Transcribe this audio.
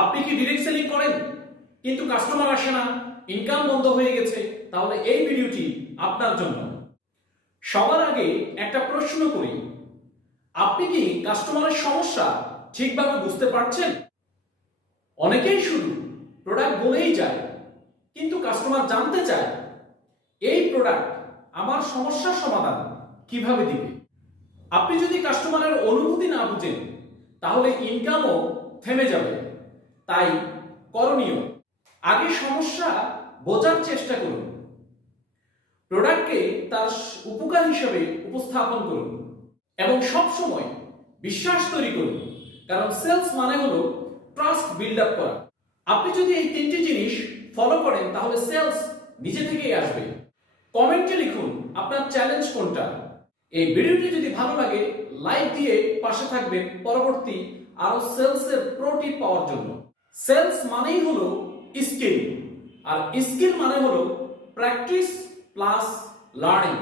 আপনি কি direct selling করেন কিন্তু কাস্টমার আসে না, ইনকাম বন্ধ হয়ে গেছে? তাহলে এই ভিডিওটি আপনার জন্য। সবার আগে একটা প্রশ্ন করি, আপনি কি কাস্টমারের সমস্যা ঠিকভাবে বুঝতে পারছেন? অনেকেই শুধু প্রোডাক্ট বলেই যায়, কিন্তু কাস্টমার জানতে চায় এই প্রোডাক্ট আমার সমস্যার সমাধান কিভাবে দিবে। আপনি যদি কাস্টমারের অনুভূতি না বুঝেন তাহলে ইনকামও থেমে যাবে। তাই করণীয়, আগে সমস্যা বোঝার চেষ্টা করুন, প্রোডাক্টকে তার উপকার হিসেবে উপস্থাপন করুন এবং সব সময় বিশ্বাস তৈরি করুন। কারণ সেলস মানে হলো ট্রাস্ট বিল্ড আপ করা। আপনি যদি এই তিনটি জিনিস ফলো করেন তাহলে সেলস নিজে থেকেই আসবে। কমেন্টে লিখুন আপনার চ্যালেঞ্জ কোনটা। এই ভিডিওটি যদি ভালো লাগে লাইক দিয়ে পাশে থাকবেন পরবর্তী আরো সেলসের প্রো টিপ পাওয়ার জন্য। সেলস মানেই হলো স্কিল, আর স্কিল মানে হলো প্র্যাকটিস প্লাস লার্নিং।